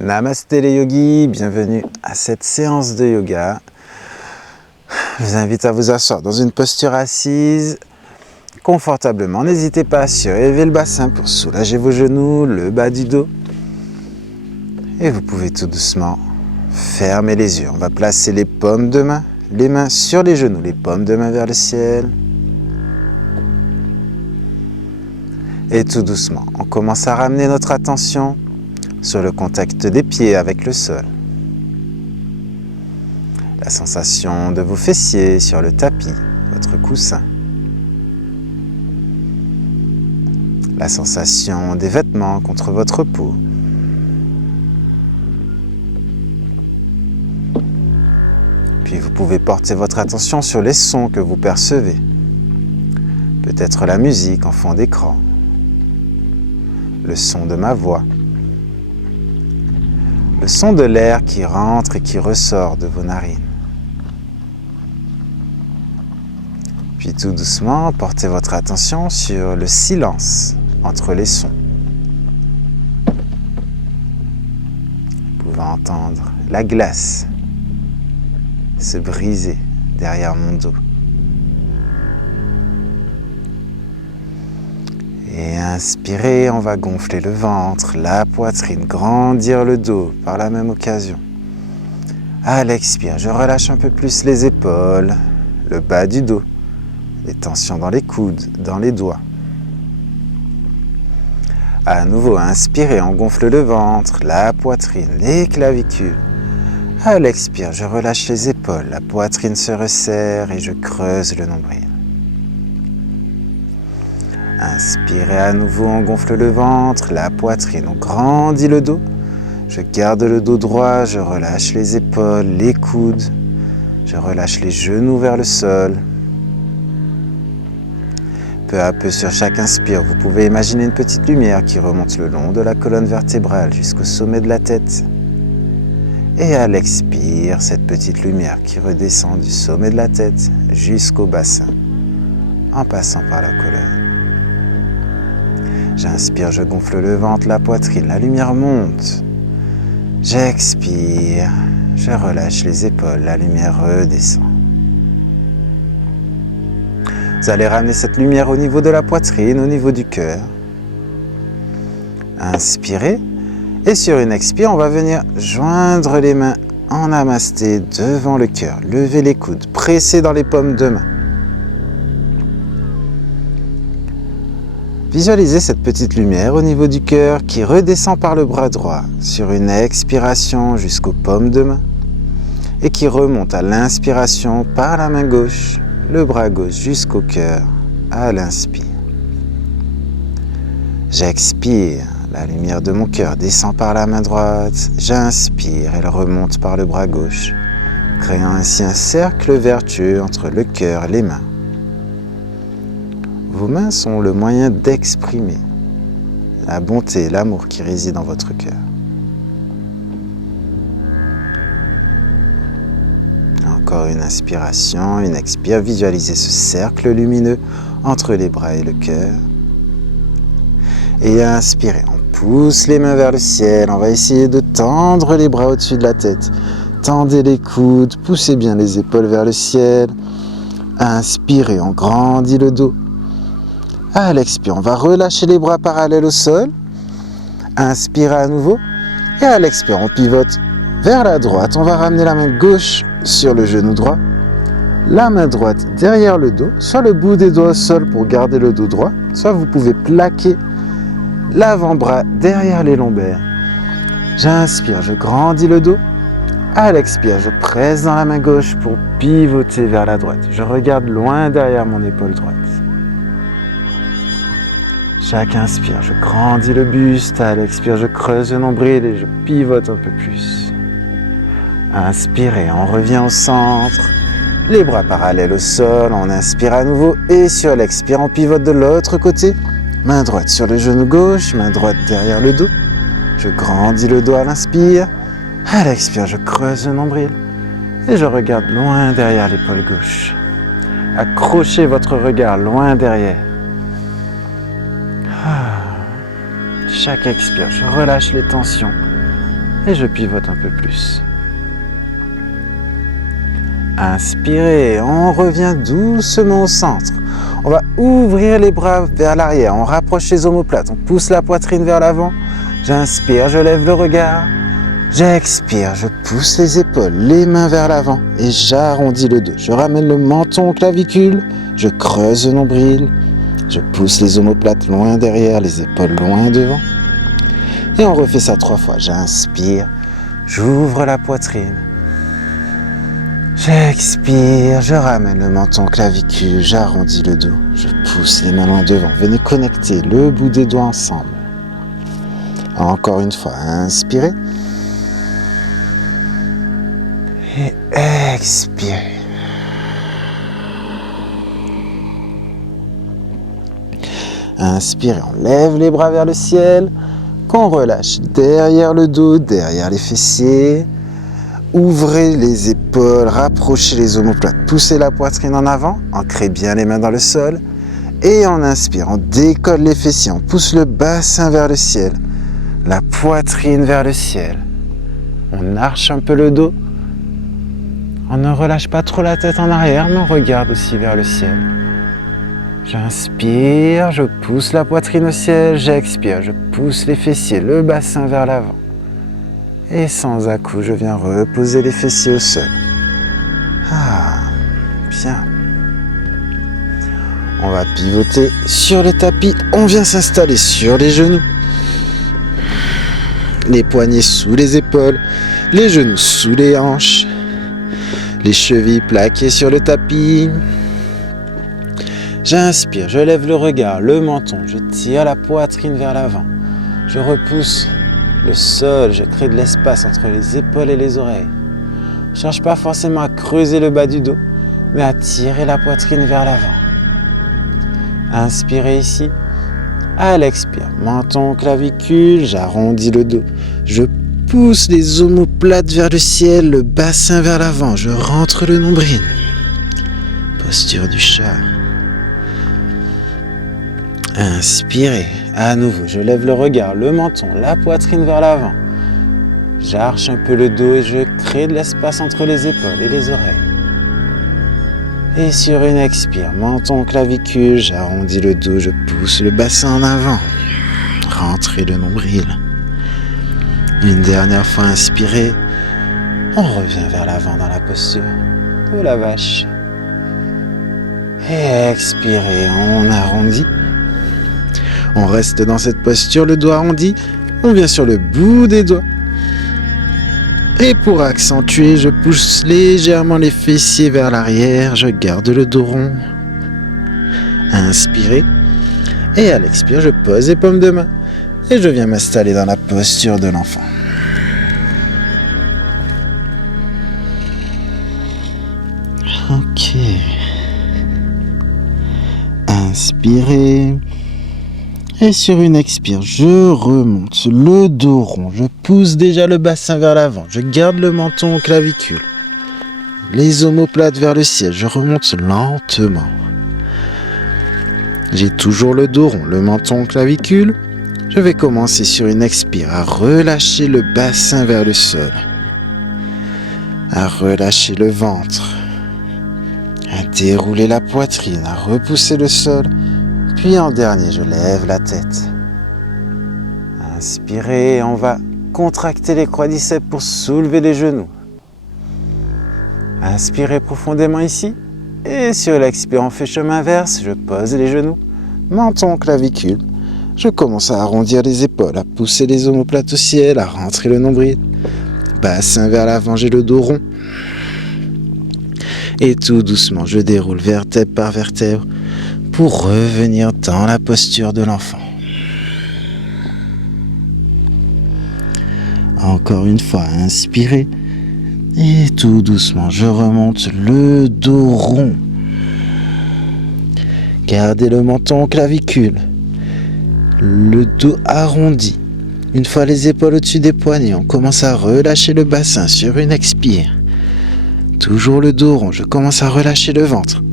Namasté les yogis, bienvenue à cette séance de yoga. Je vous invite à vous asseoir dans une posture assise, confortablement. N'hésitez pas à surélever le bassin pour soulager vos genoux, le bas du dos. Et vous pouvez tout doucement fermer les yeux. On va placer les paumes de main, les mains sur les genoux, les paumes de main vers le ciel. Et tout doucement, on commence à ramener notre attention sur le contact des pieds avec le sol. La sensation de vos fessiers sur le tapis, votre coussin. La sensation des vêtements contre votre peau. Puis vous pouvez porter votre attention sur les sons que vous percevez. Peut-être la musique en fond d'écran. Le son de ma voix. Le son de l'air qui rentre et qui ressort de vos narines. Puis tout doucement, portez votre attention sur le silence entre les sons. Vous pouvez entendre la glace se briser derrière mon dos. Et inspirez, on va gonfler le ventre, la poitrine, grandir le dos par la même occasion. À l'expire, je relâche un peu plus les épaules, le bas du dos, les tensions dans les coudes, dans les doigts. À nouveau, inspirez, on gonfle le ventre, la poitrine, les clavicules. À l'expire, je relâche les épaules, la poitrine se resserre et je creuse le nombril. Inspirez à nouveau, on gonfle le ventre, la poitrine, on grandit le dos. Je garde le dos droit, je relâche les épaules, les coudes. Je relâche les genoux vers le sol. Peu à peu, sur chaque inspire, vous pouvez imaginer une petite lumière qui remonte le long de la colonne vertébrale jusqu'au sommet de la tête. Et à l'expire, cette petite lumière qui redescend du sommet de la tête jusqu'au bassin, en passant par la colonne. J'inspire, je gonfle le ventre, la poitrine, la lumière monte. J'expire, je relâche les épaules, la lumière redescend. Vous allez ramener cette lumière au niveau de la poitrine, au niveau du cœur. Inspirez, et sur une expire, on va venir joindre les mains en namasté devant le cœur. Levez les coudes, pressez dans les paumes de main. Visualisez cette petite lumière au niveau du cœur qui redescend par le bras droit sur une expiration jusqu'aux paumes de main et qui remonte à l'inspiration par la main gauche, le bras gauche jusqu'au cœur à l'inspire. J'expire, la lumière de mon cœur descend par la main droite, j'inspire, elle remonte par le bras gauche, créant ainsi un cercle vertueux entre le cœur et les mains. Vos mains sont le moyen d'exprimer la bonté et l'amour qui réside dans votre cœur. Encore une inspiration, une expire. Visualisez ce cercle lumineux entre les bras et le cœur. Et inspirez, on pousse les mains vers le ciel. On va essayer de tendre les bras au-dessus de la tête. Tendez les coudes, poussez bien les épaules vers le ciel. Inspirez, on grandit le dos. À l'expire, on va relâcher les bras parallèles au sol. Inspirez à nouveau. Et à l'expire, on pivote vers la droite. On va ramener la main gauche sur le genou droit. La main droite derrière le dos. Soit le bout des doigts au sol pour garder le dos droit. Soit vous pouvez plaquer l'avant-bras derrière les lombaires. J'inspire, je grandis le dos. À l'expire, je presse dans la main gauche pour pivoter vers la droite. Je regarde loin derrière mon épaule droite. Chaque inspire, je grandis le buste. À l'expire, je creuse le nombril et je pivote un peu plus. Inspirez, on revient au centre. Les bras parallèles au sol, on inspire à nouveau. Et sur l'expire, on pivote de l'autre côté. Main droite sur le genou gauche, main droite derrière le dos. Je grandis le dos à l'inspire. À l'expire, je creuse le nombril. Et je regarde loin derrière l'épaule gauche. Accrochez votre regard loin derrière. Chaque expire, je relâche les tensions Et je pivote un peu plus. Inspirez, on revient doucement au centre. On va ouvrir les bras vers l'arrière, on rapproche les omoplates, on pousse la poitrine vers l'avant. J'inspire, je lève le regard. J'expire, je pousse les épaules, les mains vers l'avant et j'arrondis le dos. Je ramène le menton aux clavicules, je creuse le nombril, je pousse les omoplates loin derrière, les épaules loin devant. Et on refait ça 3 fois. J'inspire, j'ouvre la poitrine. J'expire, je ramène le menton aux clavicules, j'arrondis le dos, je pousse les mains loin devant. Venez connecter le bout des doigts ensemble. Encore une fois, inspirez. Et expirez. Inspirez, on lève les bras vers le ciel, qu'on relâche derrière le dos, derrière les fessiers. Ouvrez les épaules, rapprochez les omoplates, poussez la poitrine en avant, ancrez bien les mains dans le sol. Et en inspirant, on décolle les fessiers, on pousse le bassin vers le ciel, la poitrine vers le ciel. On arche un peu le dos. On ne relâche pas trop la tête en arrière, mais on regarde aussi vers le ciel. J'inspire, je pousse la poitrine au ciel, j'expire, je pousse les fessiers, le bassin vers l'avant. Et sans à-coup, je viens reposer les fessiers au sol. Ah, bien. On va pivoter sur le tapis, on vient s'installer sur les genoux. Les poignets sous les épaules, les genoux sous les hanches. Les chevilles plaquées sur le tapis. J'inspire, je lève le regard, le menton, je tire la poitrine vers l'avant. Je repousse le sol, je crée de l'espace entre les épaules et les oreilles. Je ne cherche pas forcément à creuser le bas du dos, mais à tirer la poitrine vers l'avant. Inspirez ici. À l'expire, menton, clavicule, j'arrondis le dos. Je pousse les omoplates vers le ciel, le bassin vers l'avant, je rentre le nombril. Posture du chat. Inspirez, à nouveau, je lève le regard, le menton, la poitrine vers l'avant. J'arche un peu le dos et je crée de l'espace entre les épaules et les oreilles. Et sur une expire, menton, clavicule, j'arrondis le dos, je pousse le bassin en avant. Rentrez le nombril. Une dernière fois inspiré, on revient vers l'avant dans la posture de la vache. Et expirez, on arrondit. On reste dans cette posture, le doigt arrondi, on vient sur le bout des doigts. Et pour accentuer, je pousse légèrement les fessiers vers l'arrière, je garde le dos rond. Inspirez, et à l'expire, je pose les paumes de main. Et je viens m'installer dans la posture de l'enfant. Ok. Inspirez. Et sur une expire, je remonte le dos rond. Je pousse déjà le bassin vers l'avant. Je garde le menton aux clavicules. Les omoplates vers le ciel. Je remonte lentement. J'ai toujours le dos rond, le menton aux clavicules. Je vais commencer sur une expire à relâcher le bassin vers le sol, à relâcher le ventre, à dérouler la poitrine, à repousser le sol, puis en dernier, je lève la tête. Inspirez, on va contracter les quadriceps pour soulever les genoux. Inspirez profondément ici, et sur l'expire, on fait chemin inverse, je pose les genoux, menton, clavicule. Je commence à arrondir les épaules, à pousser les omoplates au ciel, à rentrer le nombril. Bassin vers l'avant, j'ai le dos rond. Et tout doucement, je déroule vertèbre par vertèbre pour revenir dans la posture de l'enfant. Encore une fois, inspirez. Et tout doucement, je remonte le dos rond. Gardez le menton aux clavicules. Le dos arrondi. Une fois les épaules au-dessus des poignets, on commence à relâcher le bassin sur une expire. Toujours le dos rond, je commence à relâcher le ventre.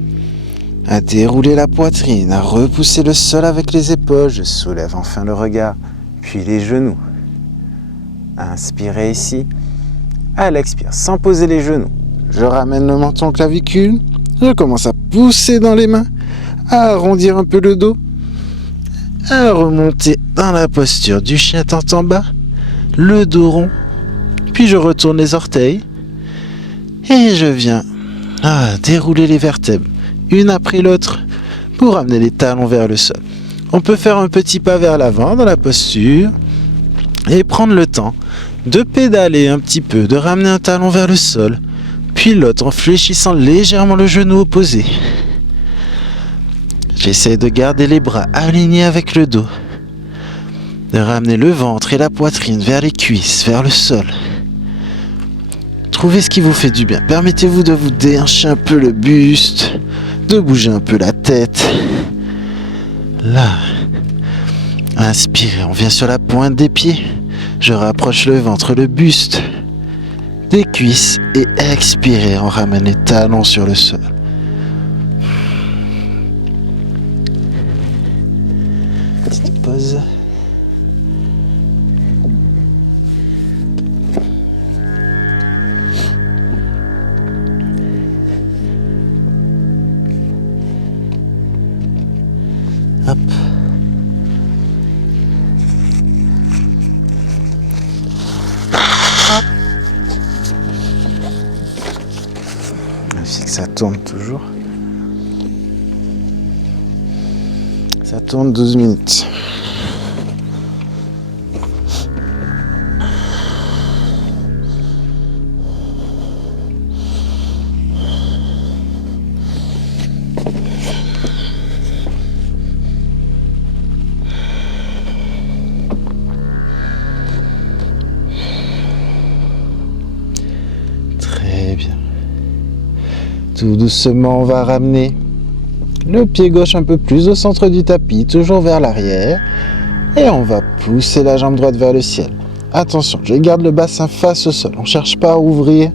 À dérouler la poitrine, à repousser le sol avec les épaules. Je soulève enfin le regard, puis les genoux. Inspirez ici. À l'expire, sans poser les genoux, je ramène le menton clavicule. Je commence à pousser dans les mains, à arrondir un peu le dos, à remonter dans la posture du chien tête en bas, le dos rond. Puis je retourne les orteils et je viens dérouler les vertèbres, une après l'autre, pour amener les talons vers le sol. On peut faire un petit pas vers l'avant dans la posture et prendre le temps de pédaler un petit peu, de ramener un talon vers le sol, puis l'autre en fléchissant légèrement le genou opposé. J'essaie de garder les bras alignés avec le dos, de ramener le ventre et la poitrine vers les cuisses, vers le sol. Trouvez ce qui vous fait du bien. Permettez-vous de vous déhancher un peu le buste, de bouger un peu la tête. Là, inspirez, on vient sur la pointe des pieds. Je rapproche le ventre, le buste des cuisses et expirez, on ramène les talons sur le sol. Petite pause. Hop. Vérifiez que ça tourne toujours. Ça tourne 12 minutes. Très bien. Tout doucement, on va ramener le pied gauche un peu plus au centre du tapis, toujours vers l'arrière. Et on va pousser la jambe droite vers le ciel. Attention, je garde le bassin face au sol. On ne cherche pas à ouvrir.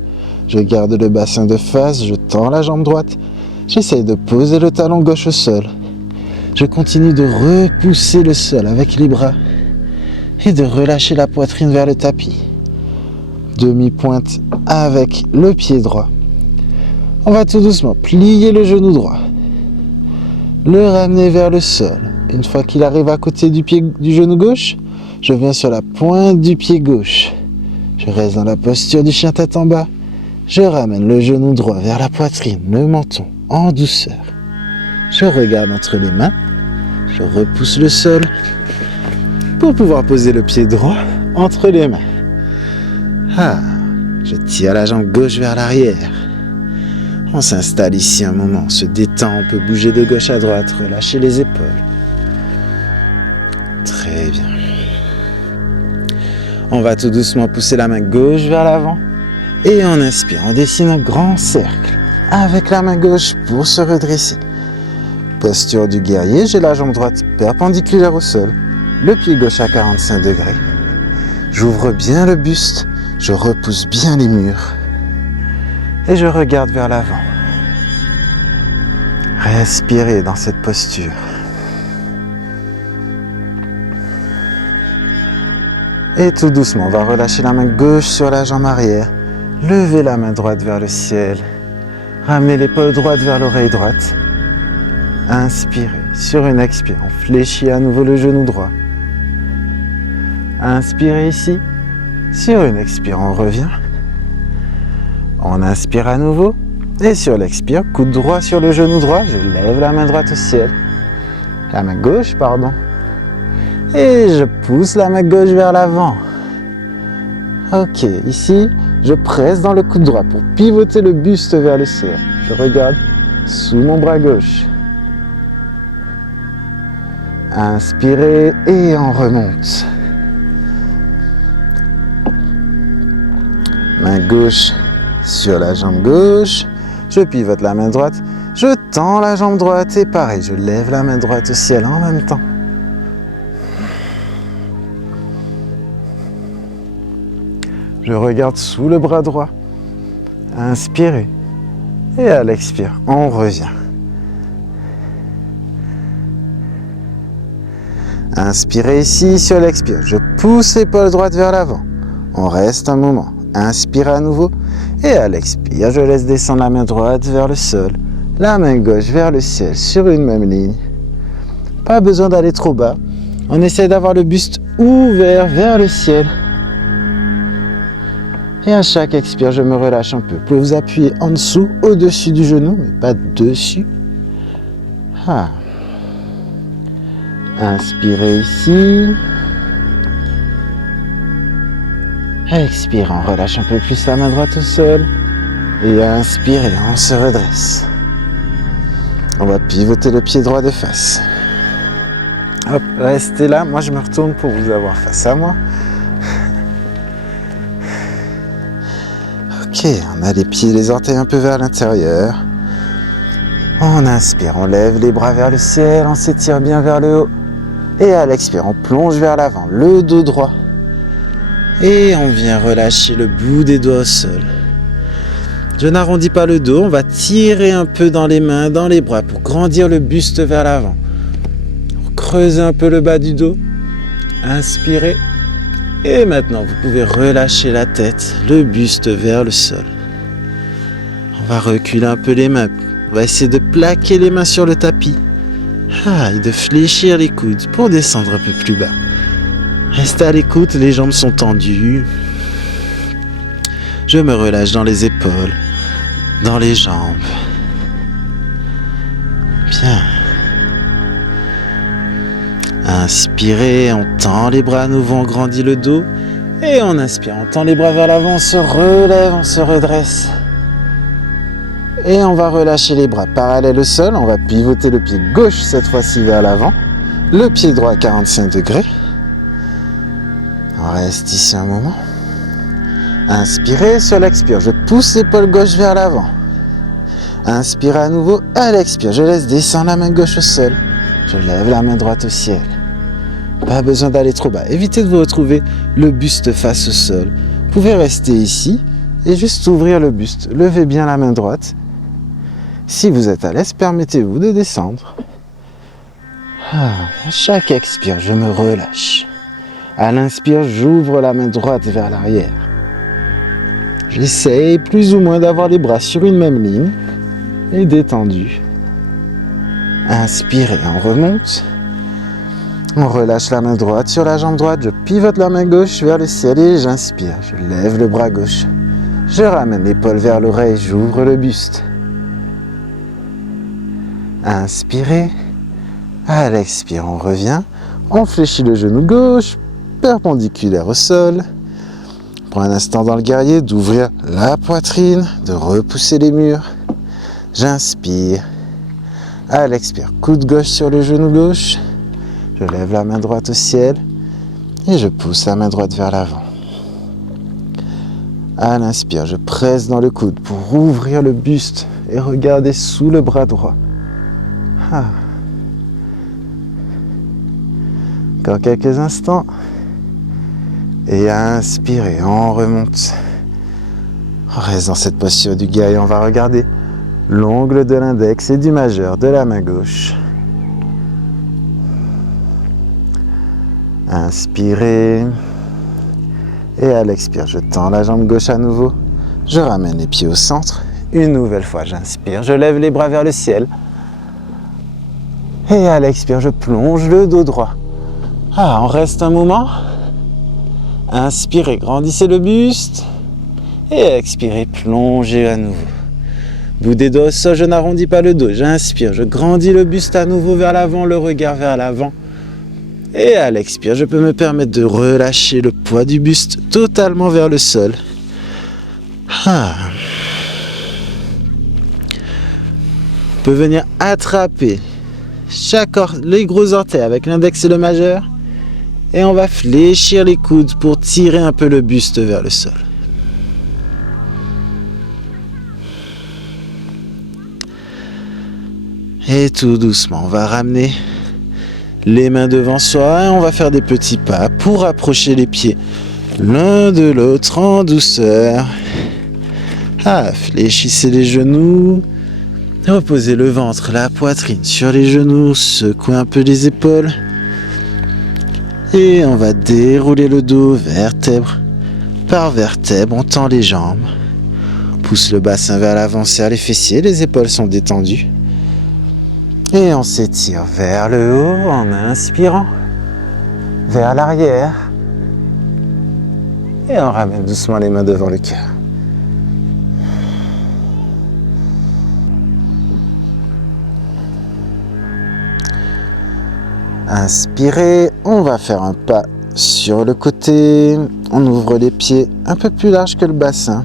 Je garde le bassin de face, je tends la jambe droite. J'essaye de poser le talon gauche au sol. Je continue de repousser le sol avec les bras et de relâcher la poitrine vers le tapis. Demi-pointe avec le pied droit. On va tout doucement plier le genou droit, le ramener vers le sol. Une fois qu'il arrive à côté du genou gauche, je viens sur la pointe du pied gauche. Je reste dans la posture du chien tête en bas. Je ramène le genou droit vers la poitrine, le menton en douceur. Je regarde entre les mains, je repousse le sol pour pouvoir poser le pied droit entre les mains. Je tire la jambe gauche vers l'arrière. On s'installe ici un moment, on se détend, on peut bouger de gauche à droite, relâcher les épaules. Très bien. On va tout doucement pousser la main gauche vers l'avant. Et on inspire, on dessine un grand cercle avec la main gauche pour se redresser. Posture du guerrier, j'ai la jambe droite perpendiculaire au sol, le pied gauche à 45 degrés. J'ouvre bien le buste, je repousse bien les murs. Et je regarde vers l'avant. Respirez dans cette posture. Et tout doucement, on va relâcher la main gauche sur la jambe arrière. Levez la main droite vers le ciel. Ramenez l'épaule droite vers l'oreille droite. Inspirez. Sur une expire, on fléchit à nouveau le genou droit. Inspirez ici. Sur une expire, on revient. On inspire à nouveau. Et sur l'expire, coude droit sur le genou droit. Je lève la main droite au ciel. La main gauche, pardon. Et je pousse la main gauche vers l'avant. Ok, ici, je presse dans le coude droit pour pivoter le buste vers le ciel. Je regarde sous mon bras gauche. Inspirez et on remonte. Main gauche sur la jambe gauche. Je pivote la main droite. Je tends la jambe droite et pareil, je lève la main droite au ciel en même temps. Je regarde sous le bras droit. Inspirez. Et à l'expire, on revient. Inspirez ici sur l'expire. Je pousse l'épaule droite vers l'avant. On reste un moment. Inspirez à nouveau. Et à l'expire, je laisse descendre la main droite vers le sol. La main gauche vers le ciel sur une même ligne. Pas besoin d'aller trop bas. On essaie d'avoir le buste ouvert vers le ciel. Et à chaque expire, je me relâche un peu. Vous pouvez vous appuyer en dessous, au-dessus du genou, mais pas dessus. Inspirez ici. Expire, on relâche un peu plus la main droite au sol. Et inspirez, on se redresse. On va pivoter le pied droit de face. Hop, restez là. Moi, je me retourne pour vous avoir face à moi. Ok, on a les pieds, les orteils un peu vers l'intérieur. On inspire, on lève les bras vers le ciel, on s'étire bien vers le haut. Et à l'expire, on plonge vers l'avant, le dos droit. Et on vient relâcher le bout des doigts au sol. Je n'arrondis pas le dos, on va tirer un peu dans les mains, dans les bras pour grandir le buste vers l'avant. Creusez un peu le bas du dos. Inspirez. Et maintenant, vous pouvez relâcher la tête, le buste vers le sol. On va reculer un peu les mains. On va essayer de plaquer les mains sur le tapis. Et de fléchir les coudes pour descendre un peu plus bas. Restez à l'écoute, les jambes sont tendues. Je me relâche dans les épaules, dans les jambes. Bien. Inspirez, on tend les bras à nouveau, on grandit le dos. Et on inspire, on tend les bras vers l'avant, on se relève, on se redresse. Et on va relâcher les bras parallèles au sol. On va pivoter le pied gauche cette fois-ci vers l'avant. Le pied droit à 45 degrés. On reste ici un moment. Inspirez, sur l'expire, je pousse l'épaule gauche vers l'avant. Inspirez à nouveau, à l'expire, je laisse descendre la main gauche au sol. Je lève la main droite au ciel. Pas besoin d'aller trop bas. Évitez de vous retrouver le buste face au sol. Vous pouvez rester ici et juste ouvrir le buste. Levez bien la main droite. Si vous êtes à l'aise, permettez-vous de descendre. À chaque expire, je me relâche. À l'inspire, j'ouvre la main droite vers l'arrière. J'essaye plus ou moins d'avoir les bras sur une même ligne et détendus. Inspirez, on remonte. On relâche la main droite sur la jambe droite. Je pivote la main gauche vers le ciel et j'inspire. Je lève le bras gauche. Je ramène l'épaule vers l'oreille, j'ouvre le buste. Inspirez. À l'expire, on revient. On fléchit le genou gauche, perpendiculaire au sol. Prends un instant dans le guerrier d'ouvrir la poitrine, de repousser les murs. J'inspire. À l'expire, coude gauche sur le genou gauche. Je lève la main droite au ciel et je pousse la main droite vers l'avant. À l'inspire, je presse dans le coude pour ouvrir le buste et regarder sous le bras droit. Encore quelques instants. Et inspirez, on remonte. On reste dans cette posture du guerrier. On va regarder l'ongle de l'index et du majeur de la main gauche. Inspirez. Et à l'expire, je tends la jambe gauche à nouveau. Je ramène les pieds au centre. Une nouvelle fois, j'inspire. Je lève les bras vers le ciel. Et à l'expire, je plonge le dos droit. On reste un moment. Inspirez, grandissez le buste. Et expirez, plongez à nouveau. Bout des doigts au sol, je n'arrondis pas le dos. J'inspire, je grandis le buste à nouveau vers l'avant, le regard vers l'avant. Et à l'expire, je peux me permettre de relâcher le poids du buste totalement vers le sol. On peut venir attraper les gros orteils avec l'index et le majeur. Et on va fléchir les coudes pour tirer un peu le buste vers le sol. Et tout doucement, on va ramener les mains devant soi et on va faire des petits pas pour approcher les pieds l'un de l'autre en douceur. Fléchissez les genoux. Reposez le ventre, la poitrine sur les genoux. Secouez un peu les épaules. Et on va dérouler le dos, vertèbre Par vertèbre, on tend les jambes. Pousse le bassin vers l'avant, serre les fessiers, les épaules sont détendues. Et on s'étire vers le haut en inspirant, vers l'arrière. Et on ramène doucement les mains devant le cœur. Inspirez, on va faire un pas sur le côté. On ouvre les pieds un peu plus large que le bassin.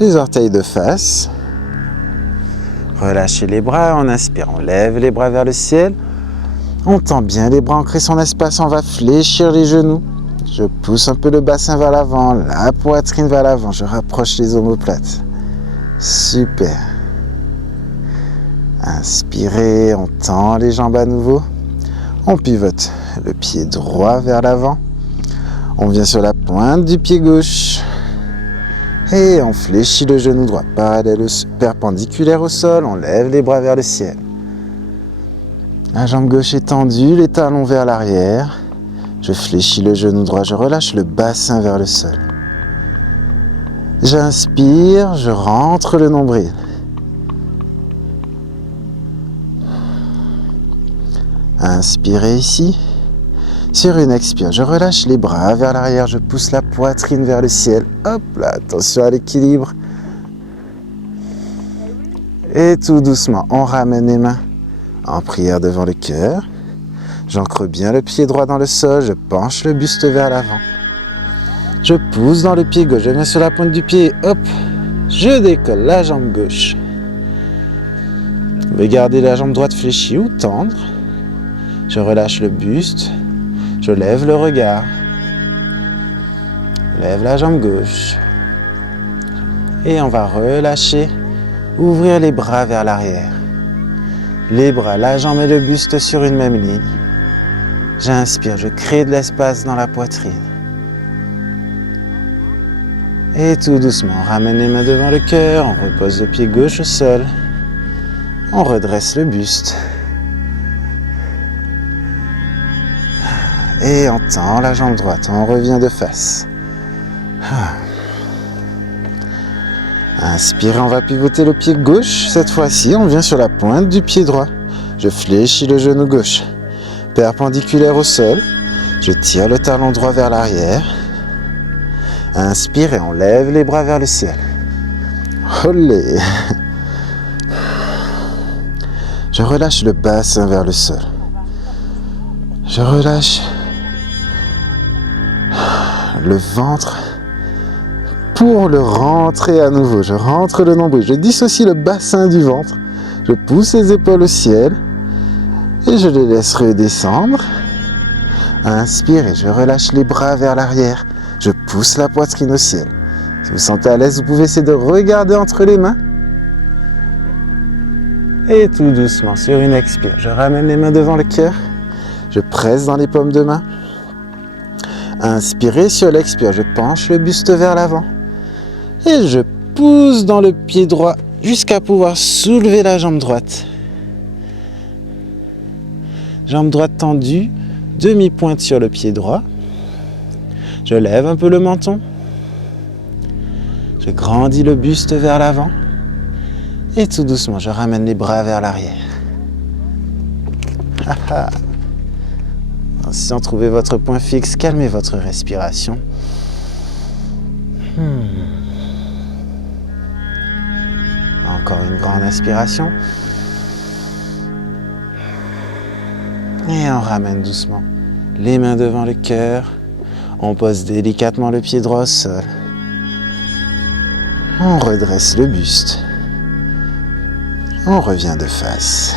Les orteils de face. Relâchez les bras, on inspire, on lève les bras vers le ciel. On tend bien les bras, on crée son espace, on va fléchir les genoux. Je pousse un peu le bassin vers l'avant, la poitrine vers l'avant, je rapproche les omoplates. Super. Inspirez, on tend les jambes à nouveau. On pivote le pied droit vers l'avant. On vient sur la pointe du pied gauche. Et on fléchit le genou droit perpendiculaire au sol. On lève les bras vers le ciel. La jambe gauche est tendue, les talons vers l'arrière. Je fléchis le genou droit, je relâche le bassin vers le sol. J'inspire, je rentre le nombril. Inspirez ici. Sur une expire, je relâche les bras vers l'arrière, je pousse la poitrine vers le ciel. Hop là, attention à l'équilibre. Et tout doucement, on ramène les mains en prière devant le cœur. J'ancre bien le pied droit dans le sol, je penche le buste vers l'avant. Je pousse dans le pied gauche, je viens sur la pointe du pied, hop, je décolle la jambe gauche. Vous pouvez garder la jambe droite fléchie ou tendre. Je relâche le buste, je lève le regard, lève la jambe gauche. Et on va relâcher, ouvrir les bras vers l'arrière. Les bras, la jambe et le buste sur une même ligne. J'inspire, je crée de l'espace dans la poitrine. Et tout doucement, on ramène les mains devant le cœur, on repose le pied gauche au sol. On redresse le buste. Et on tend la jambe droite, on revient de face. Inspirez, on va pivoter le pied gauche. Cette fois-ci, on vient sur la pointe du pied droit. Je fléchis le genou gauche, perpendiculaire au sol. Je tire le talon droit vers l'arrière. Inspirez, on lève les bras vers le ciel. Olé! Je relâche le bassin vers le sol. Je relâche le ventre pour le rentrer à nouveau. Je rentre le nombril, je dissocie le bassin du ventre, je pousse les épaules au ciel et je les laisse redescendre. Inspirez, je relâche les bras vers l'arrière, je pousse la poitrine au ciel. Si vous vous sentez à l'aise, vous pouvez essayer de regarder entre les mains. Et tout doucement, sur une expire, je ramène les mains devant le cœur, je presse dans les paumes de main. Inspirez, sur l'expire, je penche le buste vers l'avant. Et je pousse dans le pied droit jusqu'à pouvoir soulever la jambe droite. Jambe droite tendue, demi-pointe sur le pied droit. Je lève un peu le menton. Je grandis le buste vers l'avant. Et tout doucement, je ramène les bras vers l'arrière. Si on trouvez votre point fixe, calmez votre respiration. Encore une grande inspiration. Et on ramène doucement les mains devant le cœur. On pose délicatement le pied droit au sol. On redresse le buste. On revient de face.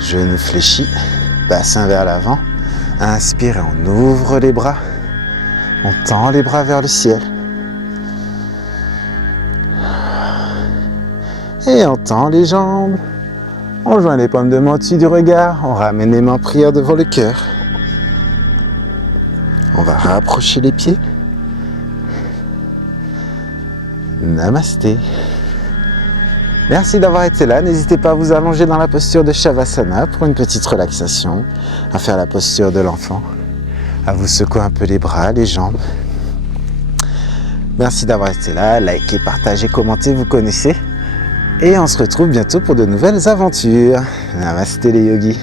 Genou fléchi, bassin vers l'avant. Inspirez, on ouvre les bras. On tend les bras vers le ciel. Et on tend les jambes. On joint les paumes de main au-dessus du regard. On ramène les mains en prière devant le cœur. On va rapprocher les pieds. Namasté. Merci d'avoir été là. N'hésitez pas à vous allonger dans la posture de Shavasana pour une petite relaxation, à faire la posture de l'enfant. à vous secouer un peu les bras, les jambes. Merci d'avoir été là, likez, partagez, commentez, vous connaissez. Et on se retrouve bientôt pour de nouvelles aventures. Namasté les yogis.